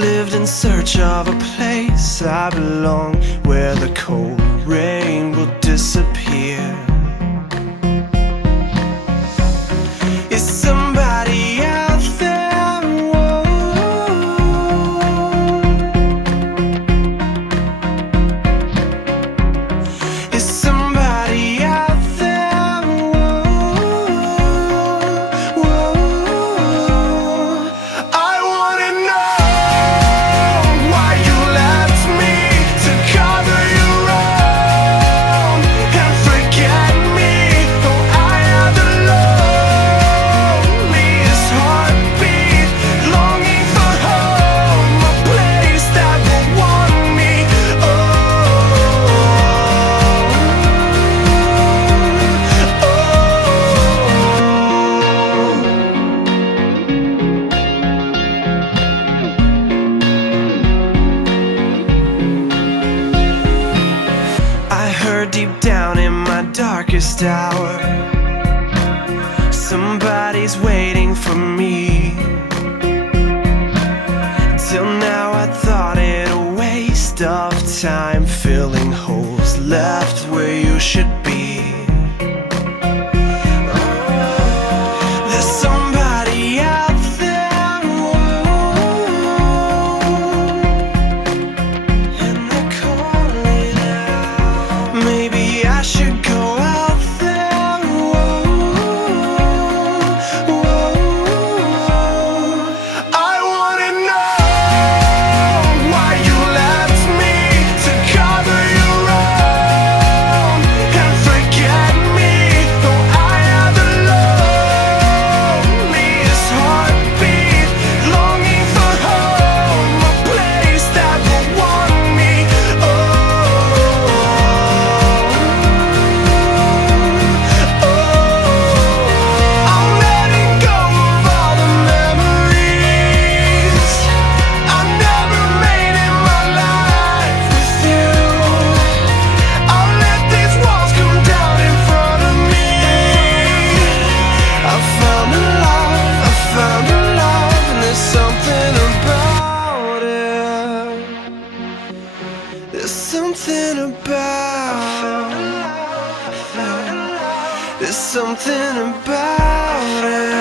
lived in search of a place I belong, where the cold rain will disappear. Is somebody out there? Whoa. Is somebody out there? Whoa. Whoa. I wanna know why you left me to cover your own and forget me. Though I have the loneliest heartbeat, longing for home, a place that will want me. I heard deep down in my darkest hour, somebody's waiting for me. Till now I thought it a waste of time, filling holes left where you should be. There's somebody out there, and they're calling out. Maybe I should go out there. I wanna know why you left me to cover your own and forget me. Though I have the loneliest heartbeat, longing for home, a place that will want me. I'm letting go of all the memories I never made in my life with you. I'll let these walls come down in front of me. I found a love, and there's something about it. There's something about it. There's something about it.